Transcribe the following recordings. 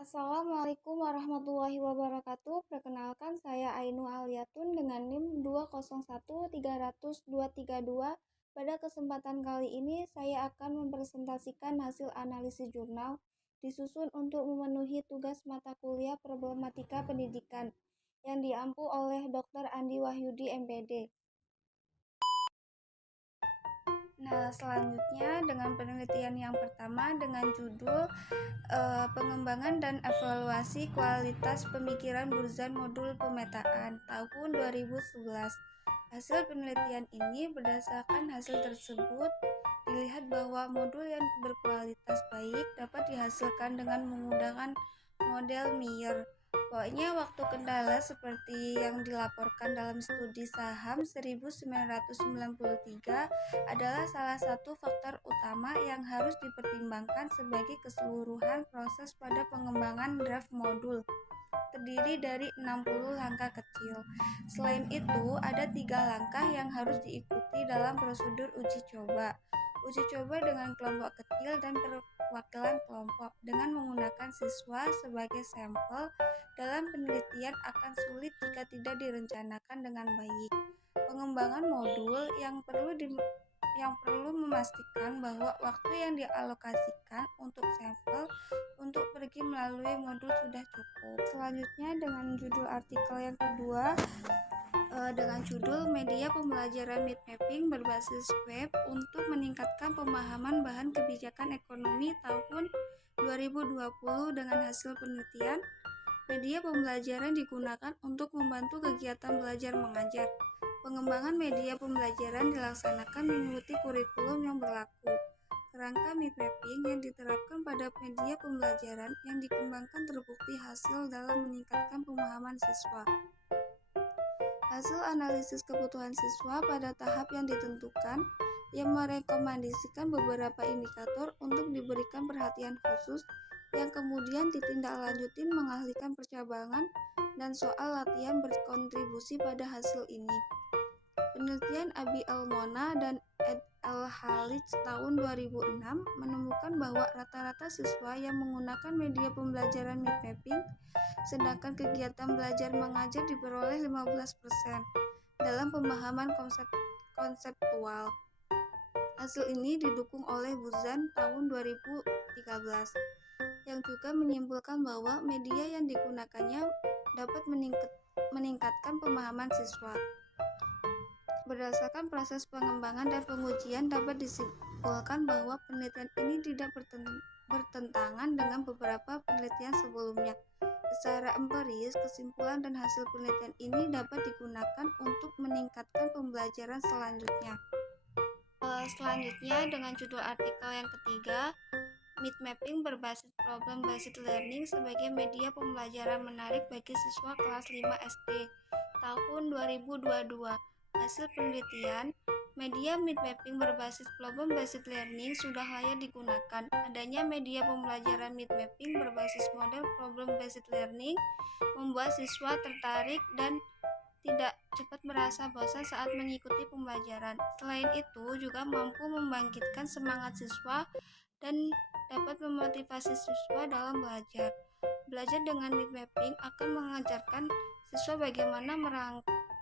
Assalamualaikum warahmatullahi wabarakatuh. Perkenalkan saya Ainu Aliatun dengan NIM 201302322. Pada kesempatan kali ini saya akan mempresentasikan hasil analisis jurnal disusun untuk memenuhi tugas mata kuliah problematika pendidikan yang diampu oleh Dr. Andi Wahyudi MPD. Nah, selanjutnya dengan penelitian yang pertama dengan judul Pengembangan dan Evaluasi Kualitas Pemikiran Burzan Modul Pemetaan tahun 2011. Hasil penelitian ini berdasarkan hasil tersebut dilihat bahwa modul yang berkualitas baik dapat dihasilkan dengan menggunakan model Meyer. Pokoknya waktu kendala seperti yang dilaporkan dalam studi saham 1993 adalah salah satu faktor utama yang harus dipertimbangkan sebagai keseluruhan proses pada pengembangan draft modul. Terdiri dari 60 langkah kecil. Selain itu, ada 3 langkah yang harus diikuti dalam prosedur uji coba. Uji coba dengan kelompok kecil dan perwakilan kelompok dengan menggunakan siswa sebagai sampel dalam penelitian akan sulit jika tidak direncanakan dengan baik. Pengembangan modul yang perlu memastikan bahwa waktu yang dialokasikan untuk sampel untuk pergi melalui modul sudah cukup. Selanjutnya dengan judul artikel yang kedua dengan judul Media Pembelajaran Mind Mapping Berbasis Web untuk Meningkatkan Pemahaman Bahan Kebijakan Ekonomi tahun 2020 dengan hasil penelitian. Media pembelajaran digunakan untuk membantu kegiatan belajar mengajar. Pengembangan media pembelajaran dilaksanakan mengikuti kurikulum yang berlaku. Kerangka mind mapping yang diterapkan pada media pembelajaran yang dikembangkan terbukti hasil dalam meningkatkan pemahaman siswa. Hasil analisis kebutuhan siswa pada tahap yang ditentukan yang merekomendasikan beberapa indikator untuk diberikan perhatian khusus yang kemudian ditindaklanjuti mengalihkan percabangan dan soal latihan berkontribusi pada hasil ini. Penelitian Abi Elmona dan Ed Al-Halij tahun 2006 menemukan bahwa rata-rata siswa yang menggunakan media pembelajaran mind mapping, sedangkan kegiatan belajar mengajar diperoleh 15% dalam pemahaman konseptual. Hasil ini didukung oleh Burzan tahun 2013 yang juga menyimpulkan bahwa media yang digunakannya dapat meningkatkan pemahaman siswa. Berdasarkan proses pengembangan dan pengujian dapat disimpulkan bahwa penelitian ini tidak bertentangan dengan beberapa penelitian sebelumnya. Secara empiris, kesimpulan dan hasil penelitian ini dapat digunakan untuk meningkatkan pembelajaran selanjutnya. Selanjutnya dengan judul artikel yang ketiga, Mind Mapping Berbasis Problem Based Learning sebagai Media Pembelajaran Menarik bagi Siswa Kelas 5 SD tahun 2022. Hasil penelitian, media mind mapping berbasis problem based learning sudah layak digunakan. Adanya media pembelajaran mind mapping berbasis model problem based learning membuat siswa tertarik dan tidak cepat merasa bosan saat mengikuti pembelajaran. Selain itu, juga mampu membangkitkan semangat siswa dan dapat memotivasi siswa dalam belajar. Belajar dengan mind mapping akan mengajarkan siswa bagaimana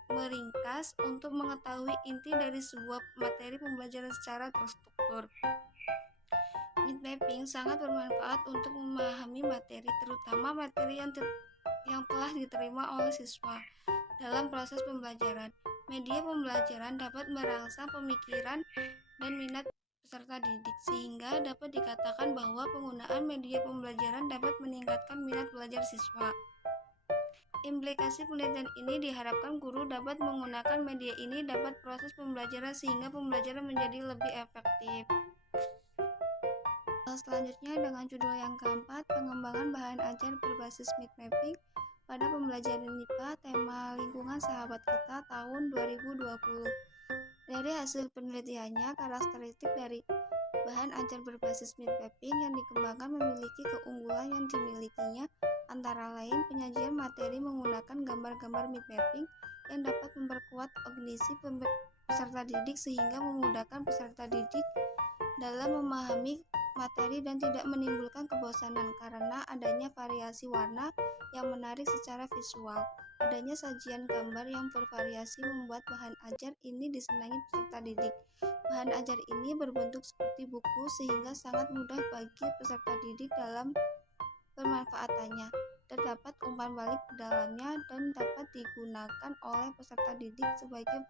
meringkas untuk mengetahui inti dari sebuah materi pembelajaran secara terstruktur. Mind mapping sangat bermanfaat untuk memahami materi, terutama materi yang telah diterima oleh siswa dalam proses pembelajaran. Media pembelajaran dapat merangsang pemikiran dan minat peserta didik, sehingga dapat dikatakan bahwa penggunaan media pembelajaran dapat meningkatkan minat belajar siswa. Implikasi penelitian ini diharapkan guru dapat menggunakan media ini dapat proses pembelajaran sehingga pembelajaran menjadi lebih efektif. Selanjutnya dengan judul yang keempat, pengembangan bahan ajar berbasis mind mapping pada pembelajaran IPA tema lingkungan sahabat kita tahun 2020. Dari hasil penelitiannya, karakteristik dari bahan ajar berbasis mind mapping yang dikembangkan memiliki keunggulan yang dimilikinya, antara lain penyajian materi menggunakan gambar-gambar mind mapping yang dapat memperkuat kognisi peserta didik sehingga memudahkan peserta didik dalam memahami materi dan tidak menimbulkan kebosanan karena adanya variasi warna yang menarik secara visual. Adanya sajian gambar yang bervariasi membuat bahan ajar ini disenangi peserta didik. Bahan ajar ini berbentuk seperti buku sehingga sangat mudah bagi peserta didik dalam pemanfaatannya. Terdapat umpan balik di dalamnya dan dapat digunakan oleh peserta didik sebagai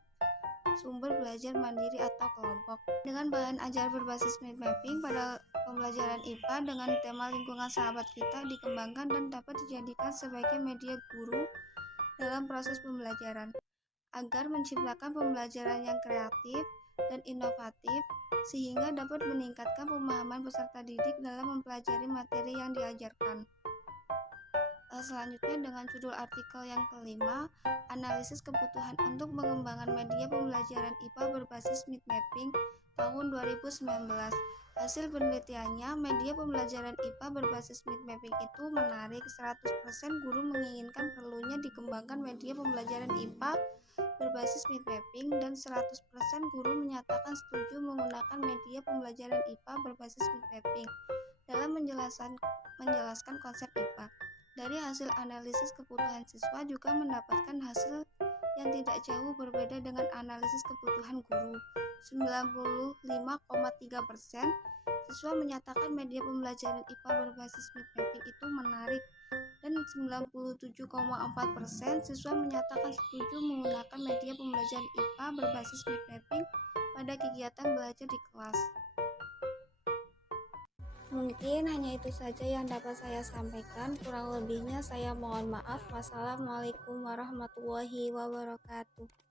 sumber belajar mandiri atau kelompok. Dengan bahan ajar berbasis mind mapping pada pembelajaran IPA dengan tema lingkungan sahabat kita dikembangkan dan dapat dijadikan sebagai media guru dalam proses pembelajaran agar menciptakan pembelajaran yang kreatif dan inovatif sehingga dapat meningkatkan pemahaman peserta didik dalam mempelajari materi yang diajarkan. Selanjutnya dengan judul artikel yang kelima, analisis kebutuhan untuk pengembangan media pembelajaran IPA berbasis mind mapping tahun 2019. Hasil penelitiannya, media pembelajaran IPA berbasis mind mapping itu menarik. 100% guru menginginkan perlunya dikembangkan media pembelajaran IPA berbasis mind mapping dan 100% guru menyatakan setuju menggunakan media pembelajaran IPA berbasis mind mapping dalam menjelaskan konsep IPA. Dari hasil analisis kebutuhan siswa juga mendapatkan hasil yang tidak jauh berbeda dengan analisis kebutuhan guru. 95,3% siswa menyatakan media pembelajaran IPA berbasis mind mapping itu menarik dan 97,4% siswa menyatakan setuju menggunakan media pembelajaran IPA berbasis mind mapping pada kegiatan belajar di kelas. Mungkin hanya itu saja yang dapat saya sampaikan. Kurang lebihnya saya mohon maaf. Wassalamualaikum warahmatullahi wabarakatuh.